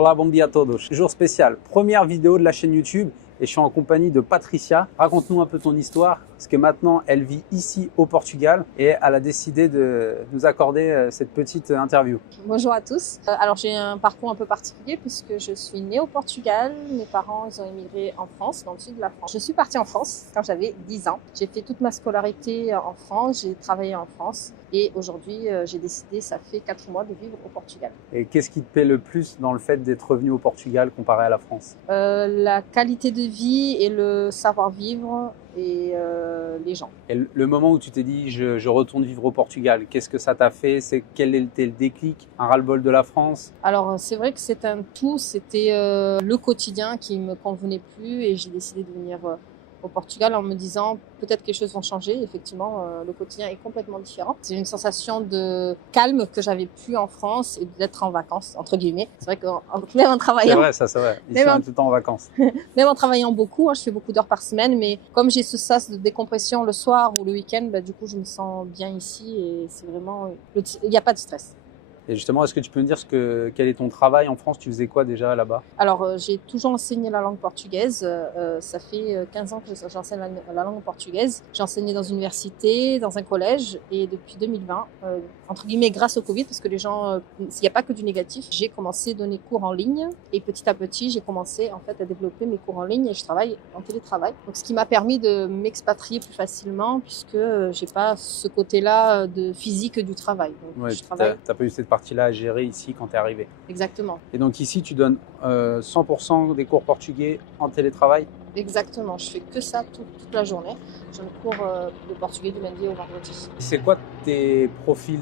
Hola, bom dia a todos. Jour spécial, première vidéo de la chaîne YouTube et je suis en compagnie de Patricia. Raconte-nous un peu ton histoire, parce que maintenant elle vit ici au Portugal et elle a décidé de nous accorder cette petite interview. Bonjour à tous. Alors j'ai un parcours un peu particulier puisque je suis née au Portugal. Mes parents ils ont émigré en France, dans le sud de la France. Je suis partie en France quand j'avais 10 ans. J'ai fait toute ma scolarité en France, j'ai travaillé en France et aujourd'hui j'ai décidé, ça fait 4 mois, de vivre au Portugal. Et qu'est-ce qui te plaît le plus dans le fait d'être revenu au Portugal comparé à la France? La qualité de vie et le savoir-vivre et les gens. Et le moment où tu t'es dit je retourne vivre au Portugal, qu'est-ce que ça t'a fait? Quel était le déclic? Un ras-le-bol de la France? Alors c'est vrai que c'est un tout, c'était le quotidien qui me convenait plus et j'ai décidé de venir au Portugal en me disant peut-être que les choses vont changer. Effectivement, le quotidien est complètement différent. C'est une sensation de calme que j'avais plus en France et d'être en vacances, entre guillemets. C'est vrai que même en travaillant... C'est vrai, ça c'est vrai. Ici on est tout le temps en vacances. Même en travaillant beaucoup, je fais beaucoup d'heures par semaine, mais comme j'ai ce sas de décompression le soir ou le week-end, du coup je me sens bien ici et c'est vraiment... Il n'y a pas de stress. Et justement, est-ce que tu peux me dire quel est ton travail en France? Tu faisais quoi déjà là-bas? Alors, j'ai toujours enseigné la langue portugaise. Ça fait 15 ans que j'enseigne la langue portugaise. J'ai enseigné dans une université, dans un collège, et depuis 2020, entre guillemets grâce au Covid, parce que les gens, il n'y a pas que du négatif, j'ai commencé à donner cours en ligne. Et petit à petit, j'ai commencé en fait à développer mes cours en ligne et je travaille en télétravail. Donc, ce qui m'a permis de m'expatrier plus facilement, puisque j'ai pas ce côté-là de physique du travail. Donc, Ouais, je travaille. t'as pas eu cette partie-là à gérer ici quand tu es arrivé. Exactement. Et donc ici, tu donnes 100% des cours portugais en télétravail? Exactement, je fais que ça toute la journée. J'ai un cours de portugais du lundi au vendredi. C'est quoi tes profils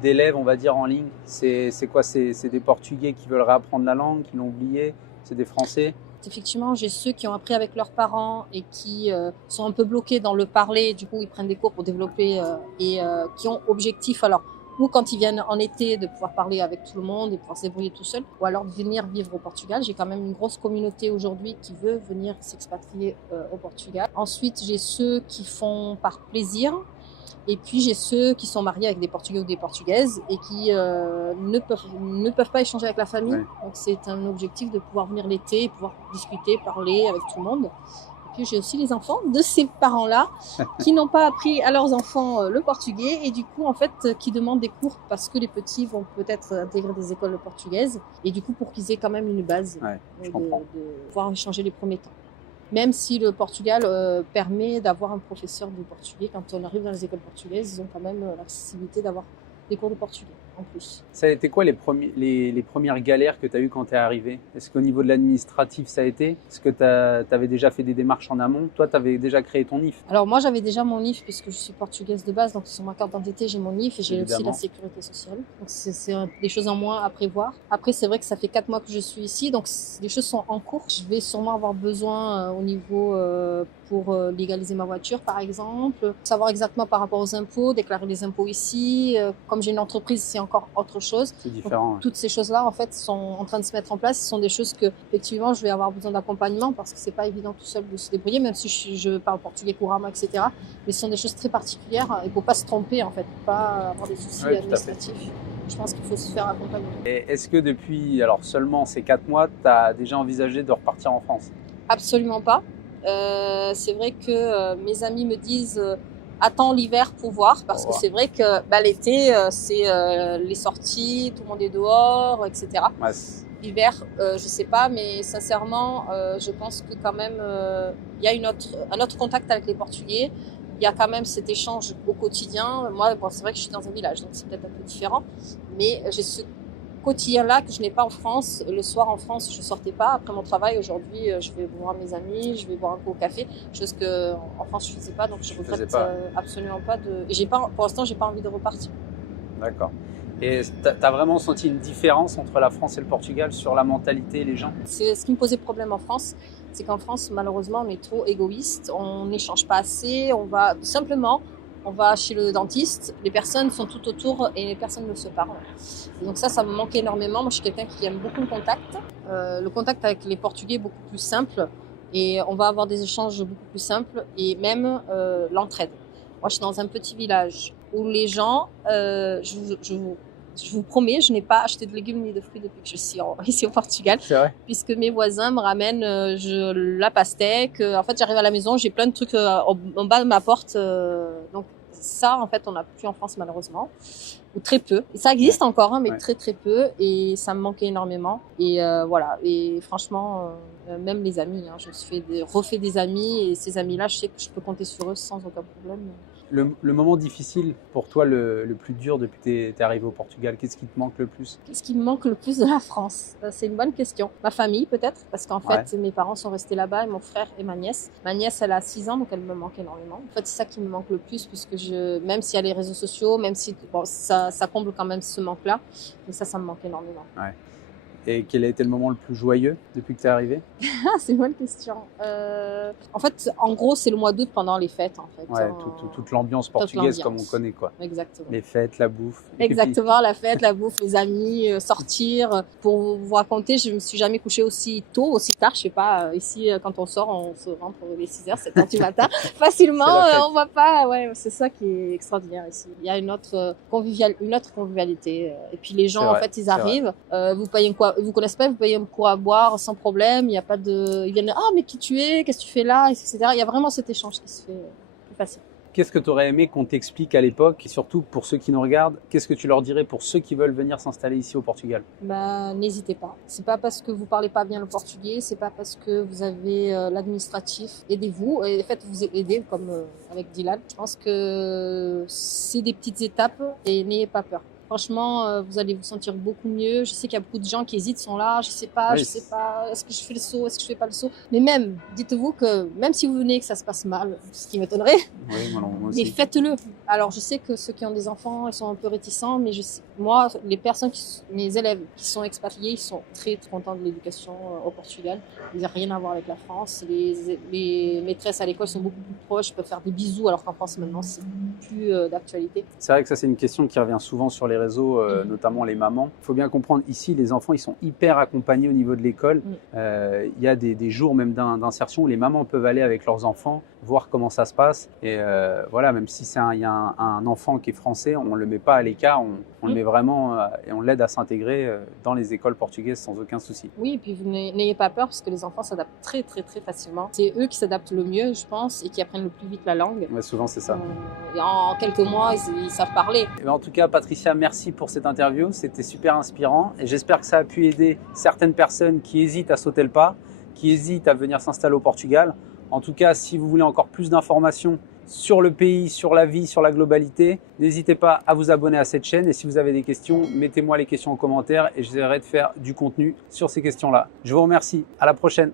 d'élèves, on va dire, en ligne? C'est quoi? C'est des Portugais qui veulent réapprendre la langue, qui l'ont oublié? C'est des Français? Effectivement, j'ai ceux qui ont appris avec leurs parents et qui sont un peu bloqués dans le parler. Du coup, ils prennent des cours pour développer et qui ont objectif. Alors, ou quand ils viennent en été, de pouvoir parler avec tout le monde et pouvoir se débrouiller tout seul, ou alors de venir vivre au Portugal. J'ai quand même une grosse communauté aujourd'hui qui veut venir s'expatrier au Portugal. Ensuite, j'ai ceux qui font par plaisir. Et puis j'ai ceux qui sont mariés avec des Portugais ou des Portugaises et qui ne peuvent pas échanger avec la famille. Ouais. Donc c'est un objectif de pouvoir venir l'été, pouvoir discuter, parler avec tout le monde. Et puis j'ai aussi les enfants de ces parents-là qui n'ont pas appris à leurs enfants le portugais et du coup en fait qui demandent des cours parce que les petits vont peut-être intégrer des écoles portugaises et du coup pour qu'ils aient quand même une base Je de comprends. pouvoir échanger les premiers temps. Même si le Portugal permet d'avoir un professeur de portugais, quand on arrive dans les écoles portugaises, ils ont quand même l'accessibilité d'avoir des cours de portugais en plus. Ça a été quoi les premières galères que tu as eues quand tu es arrivé? Est-ce qu'au niveau de l'administratif, ça a été? Est-ce que tu avais déjà fait des démarches en amont? Toi, tu avais déjà créé ton IF? Alors moi, j'avais déjà mon IF puisque je suis portugaise de base, donc sur ma carte d'identité, j'ai mon IF et j'ai aussi la sécurité sociale. Donc c'est des choses en moins à prévoir. Après, c'est vrai que ça fait 4 mois que je suis ici, donc les choses sont en cours. Je vais sûrement avoir besoin au niveau pour légaliser ma voiture, par exemple, savoir exactement par rapport aux impôts, déclarer les impôts ici. Comme j'ai une entreprise, c'est encore autre chose. C'est différent. Donc, toutes ces choses-là, en fait, sont en train de se mettre en place. Ce sont des choses que, effectivement, je vais avoir besoin d'accompagnement parce que c'est pas évident tout seul de se débrouiller, même si je parle portugais couramment, etc. Mais ce sont des choses très particulières. Il faut pas se tromper, en fait, pas avoir des soucis administratifs. Je pense qu'il faut se faire accompagner. Et est-ce que depuis, alors seulement ces 4 mois, tu as déjà envisagé de repartir en France? Absolument pas. C'est vrai que mes amis me disent attends l'hiver pour voir parce que c'est vrai que l'été c'est les sorties, tout le monde est dehors, etc. Ouais. L'hiver, je sais pas, mais sincèrement, je pense que quand même il y a un autre contact avec les Portugais. Il y a quand même cet échange au quotidien. Moi, c'est vrai que je suis dans un village, donc c'est peut-être un peu différent, mais j'ai ce quotidien-là que je n'ai pas en France. Le soir en France, je sortais pas. Après mon travail, aujourd'hui, je vais voir mes amis, je vais boire un coup au café, chose que en France je faisais pas, donc je regrette absolument pas de. Et pour l'instant, j'ai pas envie de repartir. D'accord. Et t'as vraiment senti une différence entre la France et le Portugal sur la mentalité et les gens? C'est ce qui me posait problème en France, c'est qu'en France, malheureusement, on est trop égoïste, on n'échange pas assez, on va chez le dentiste, les personnes sont tout autour et les personnes ne se parlent. Et donc ça me manquait énormément. Moi, je suis quelqu'un qui aime beaucoup le contact. Le contact avec les Portugais est beaucoup plus simple et on va avoir des échanges beaucoup plus simples et même l'entraide. Moi, je suis dans un petit village où les gens, Je vous promets, je n'ai pas acheté de légumes ni de fruits depuis que je suis ici au Portugal. C'est vrai. Puisque mes voisins me ramènent la pastèque. En fait, j'arrive à la maison, j'ai plein de trucs en bas de ma porte. Donc ça, en fait, on n'a plus en France malheureusement, ou très peu. Ça existe encore, hein, mais très très peu, et ça me manquait énormément. Et voilà. Et franchement, même les amis, hein, je me suis refait des amis, et ces amis-là, je sais que je peux compter sur eux sans aucun problème. Le moment difficile pour toi, le plus dur depuis que t'es arrivé au Portugal, qu'est-ce qui te manque le plus? Qu'est-ce qui me manque le plus de la France? C'est une bonne question. Ma famille, peut-être, parce qu'en fait, mes parents sont restés là-bas, et mon frère et ma nièce. Ma nièce, elle a 6 ans, donc elle me manque énormément. En fait, c'est ça qui me manque le plus, puisque même s'il y a les réseaux sociaux, même si bon, ça comble quand même ce manque-là, mais ça me manque énormément. Ouais. Et quel a été le moment le plus joyeux depuis que tu es arrivé? Ah, c'est une bonne question. En fait, en gros, c'est le mois d'août pendant les fêtes, en fait. Ouais, toute l'ambiance portugaise comme on connaît, quoi. Exactement. Les fêtes, la bouffe. Exactement, la fête, la bouffe, les amis, sortir. Pour vous raconter, je me suis jamais couchée aussi tôt, aussi tard. Je sais pas, ici, quand on sort, on se rentre les 6h, 7h du matin. Facilement, on voit pas. Ouais, c'est ça qui est extraordinaire ici. Il y a une autre convivialité. Et puis les gens, en fait, ils arrivent. Vous connaissez pas, vous payez un coup à boire sans problème. Il y a pas de, ils viennent, ah mais qui tu es, qu'est-ce que tu fais là, etc. Il y a vraiment cet échange qui se fait plus facile. Qu'est-ce que tu aurais aimé qu'on t'explique à l'époque, et surtout pour ceux qui nous regardent, qu'est-ce que tu leur dirais pour ceux qui veulent venir s'installer ici au Portugal? N'hésitez pas. C'est pas parce que vous parlez pas bien le portugais, c'est pas parce que vous avez l'administratif. Aidez-vous et faites-vous aider comme avec Dylan. Je pense que c'est des petites étapes et n'ayez pas peur. Franchement, vous allez vous sentir beaucoup mieux. Je sais qu'il y a beaucoup de gens qui hésitent, sont là, je sais pas, est-ce que je fais le saut, est-ce que je fais pas le saut. Mais même, dites-vous que même si vous venez et que ça se passe mal, ce qui m'étonnerait, moi aussi. Mais faites-le. Alors, je sais que ceux qui ont des enfants, ils sont un peu réticents, mais moi, mes élèves qui sont expatriés, ils sont très, très contents de l'éducation au Portugal. Ils n'ont rien à voir avec la France. Les maîtresses à l'école sont beaucoup plus proches, peuvent faire des bisous, alors qu'en France, maintenant, c'est plus d'actualité. C'est vrai que ça, c'est une question qui revient souvent sur les réseaux, notamment les mamans. Il faut bien comprendre, ici, les enfants, ils sont hyper accompagnés au niveau de l'école. Il y a des jours même d'insertion où les mamans peuvent aller avec leurs enfants, voir comment ça se passe. Et voilà, même si il y a un enfant qui est français, on ne le met pas à l'écart, on le met vraiment et on l'aide à s'intégrer dans les écoles portugaises sans aucun souci. Oui, et puis vous n'ayez pas peur parce que les enfants s'adaptent très, très, très facilement. C'est eux qui s'adaptent le mieux, je pense, et qui apprennent le plus vite la langue. Ouais, souvent, c'est ça. Et en quelques mois, ils savent parler. Et en tout cas, Patricia, merci pour cette interview. C'était super inspirant et j'espère que ça a pu aider certaines personnes qui hésitent à sauter le pas, qui hésitent à venir s'installer au Portugal. En tout cas, si vous voulez encore plus d'informations sur le pays, sur la vie, sur la globalité, n'hésitez pas à vous abonner à cette chaîne. Et si vous avez des questions, mettez-moi les questions en commentaire et j'essaierai de faire du contenu sur ces questions-là. Je vous remercie. À la prochaine.